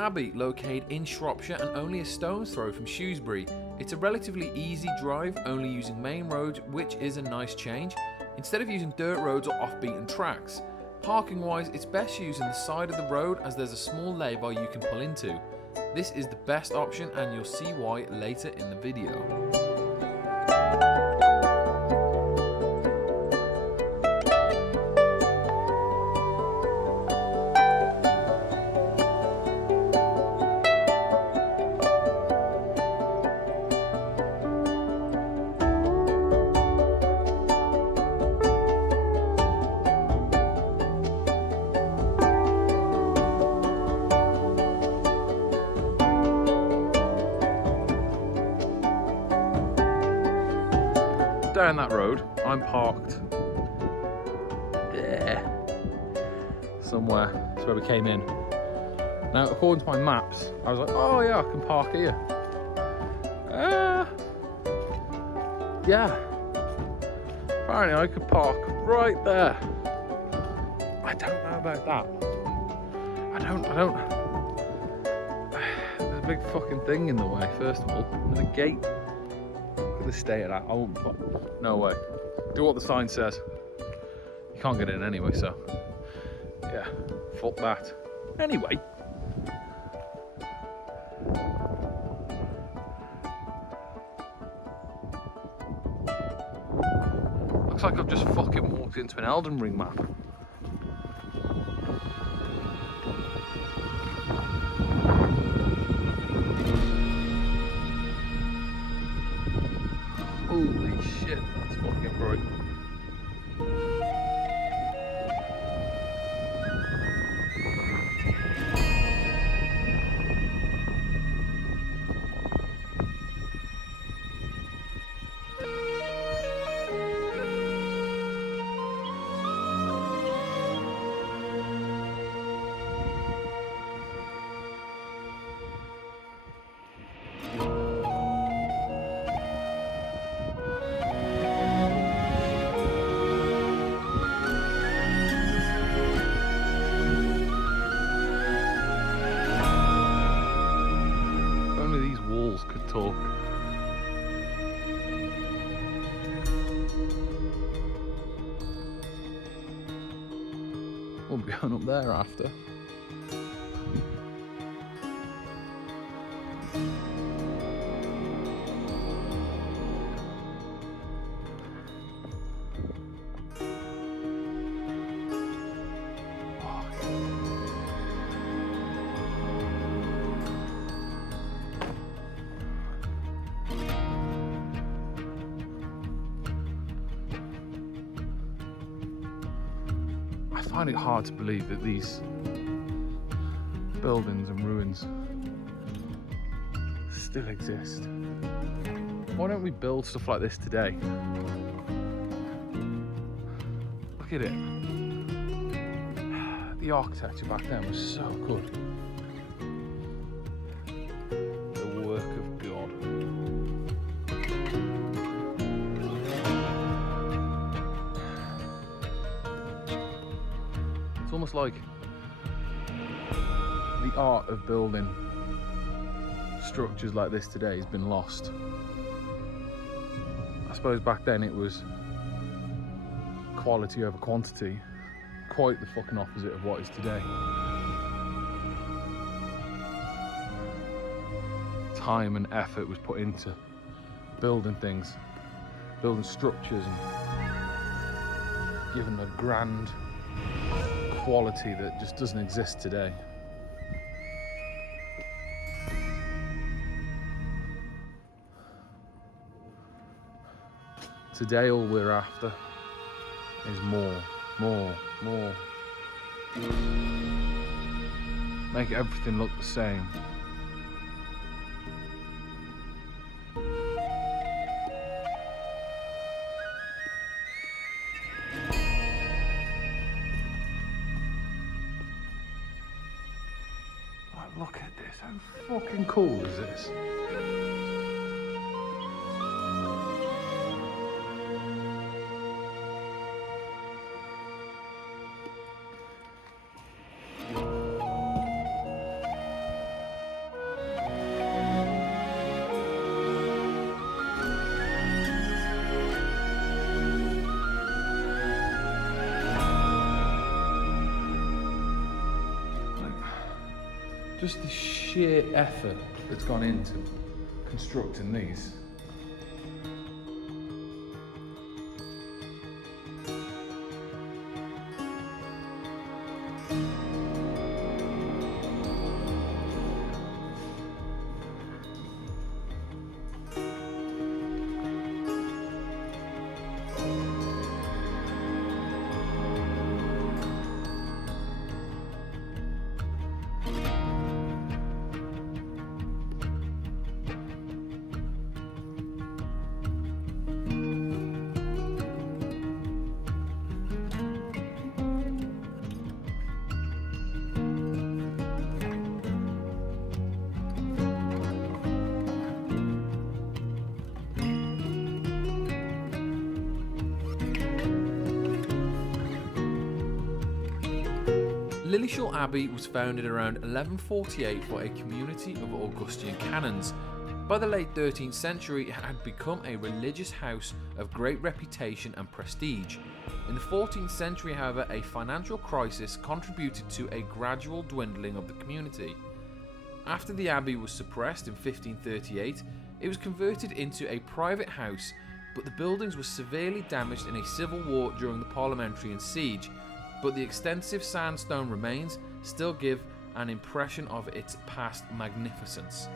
Abbey, located in Shropshire and only a stone's throw from Shrewsbury. It's a relatively easy drive, only using main roads, which is a nice change, instead of using dirt roads or off-beaten tracks. Parking wise, it's best using the side of the road as there's a small lay-by you can pull into. This is the best option and you'll see why later in the video. Down that road, I'm parked there somewhere. That's where we came in. Now, according to my maps, I was like, oh yeah, I can park here. Yeah. Apparently, I could park right there. I don't know about that. I don't. There's a big fucking thing in the way. First of all, there's a gate. The state of that, I won't put, no way. Do what the sign says. You can't get in anyway, so yeah, fuck that. Anyway, looks like I've just fucking walked into an Elden Ring map. Holy shit, that's fucking bright. Could talk. We'll be going up there after. I find it hard to believe that these buildings and ruins still exist. Why don't we build stuff like this today? Look at it. The architecture back then was so good. The work of God. It's almost like the art of building structures like this today has been lost. I suppose back then it was quality over quantity, quite the fucking opposite of what is today. Time and effort was put into building things, building structures and giving them a grand quality that just doesn't exist today. Today all we're after is more. Make everything look the same. Oh, look at this, how fucking cool is this? Just the sheer effort that's gone into constructing these. Lilleshall Abbey was founded around 1148 for a community of Augustine canons. By the late 13th century, it had become a religious house of great reputation and prestige. In the 14th century, however, a financial crisis contributed to a gradual dwindling of the community. After the abbey was suppressed in 1538, it was converted into a private house, but the buildings were severely damaged in a civil war during the Parliamentarian siege. But the extensive sandstone remains still give an impression of its past magnificence.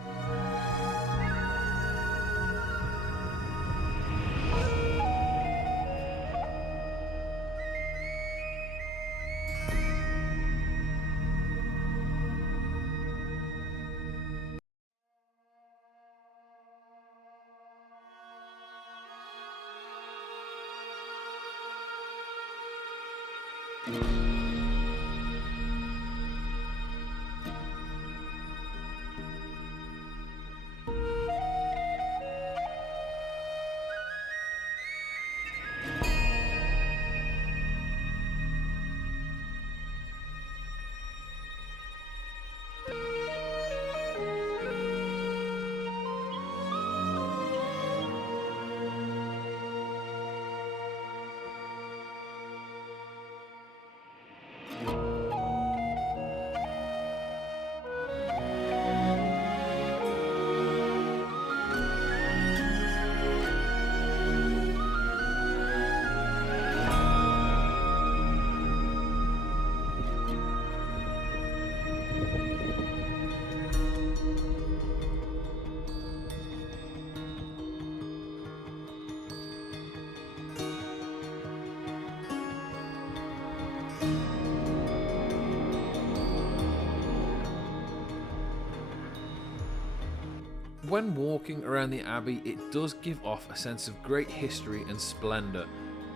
When walking around the Abbey, it does give off a sense of great history and splendour.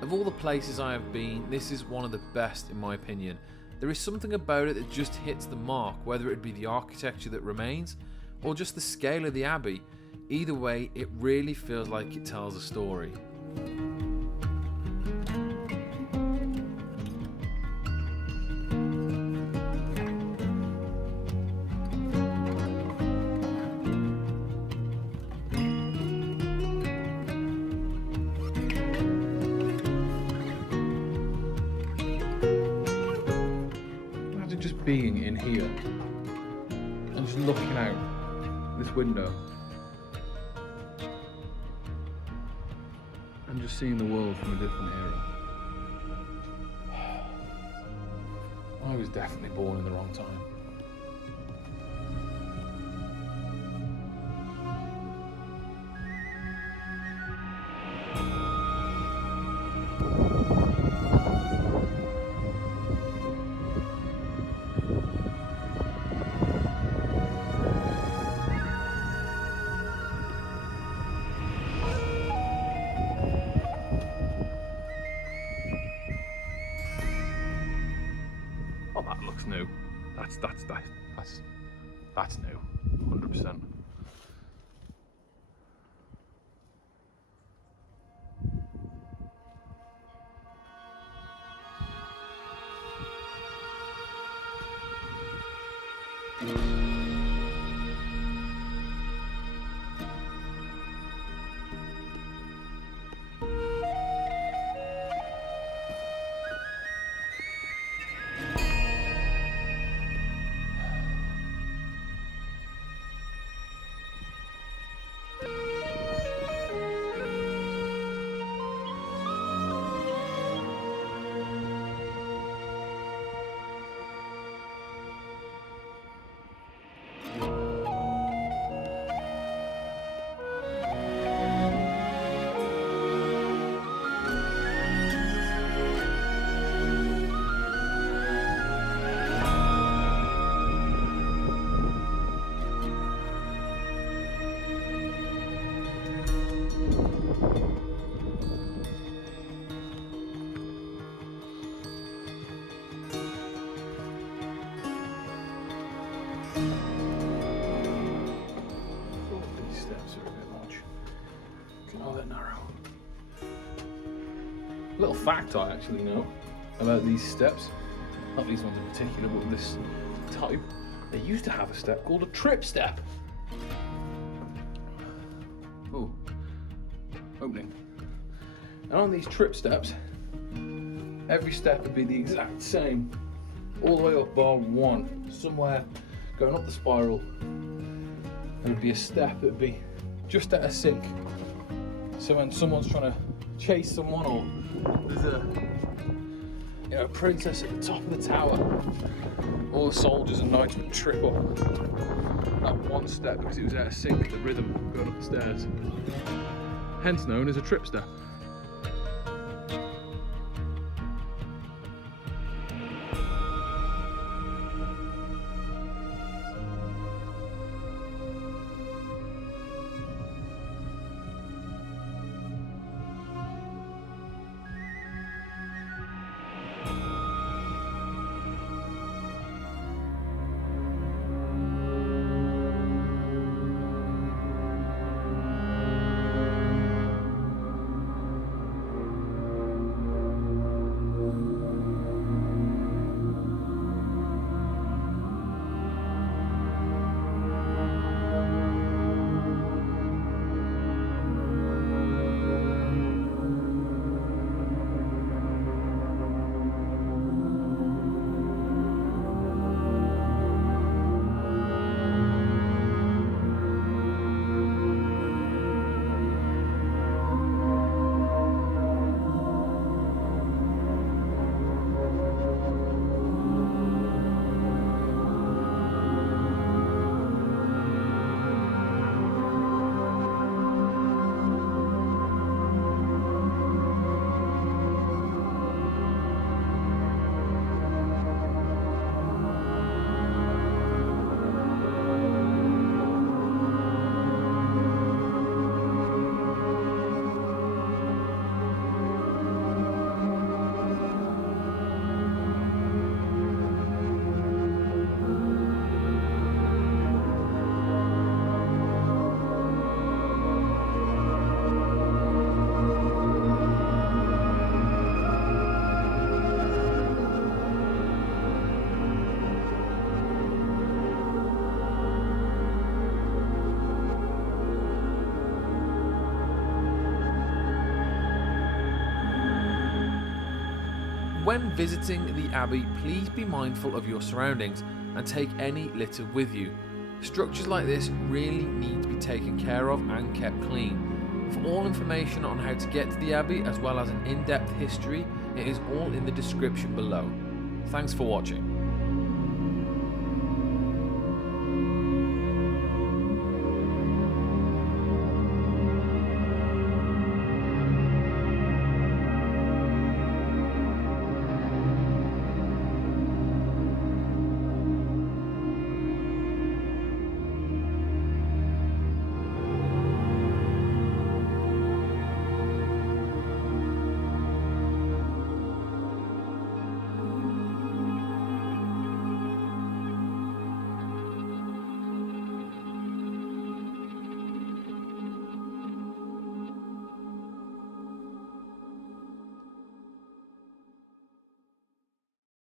Of all the places I have been, this is one of the best in my opinion. There is something about it that just hits the mark, whether it be the architecture that remains, or just the scale of the Abbey. Either way, it really feels like it tells a story. Just being in here and just looking out this window and just seeing the world from a different era. I was definitely born in the wrong time. Oh, that looks new. That's new, 100%. Little fact I actually know about these steps, not these ones in particular, but this type, they used to have a step called a trip step. Oh, opening. And on these trip steps, every step would be the exact same, all the way up bar one, somewhere going up the spiral. There would be a step that would be just at a sink. So when someone's trying to chase someone, or there's a princess at the top of the tower, all the soldiers and knights would trip up that one step because it was out of sync with the rhythm going up the stairs. Hence known as a trip step. When visiting the Abbey, please be mindful of your surroundings and take any litter with you. Structures like this really need to be taken care of and kept clean. For all information on how to get to the Abbey, as well as an in-depth history, it is all in the description below. Thanks for watching.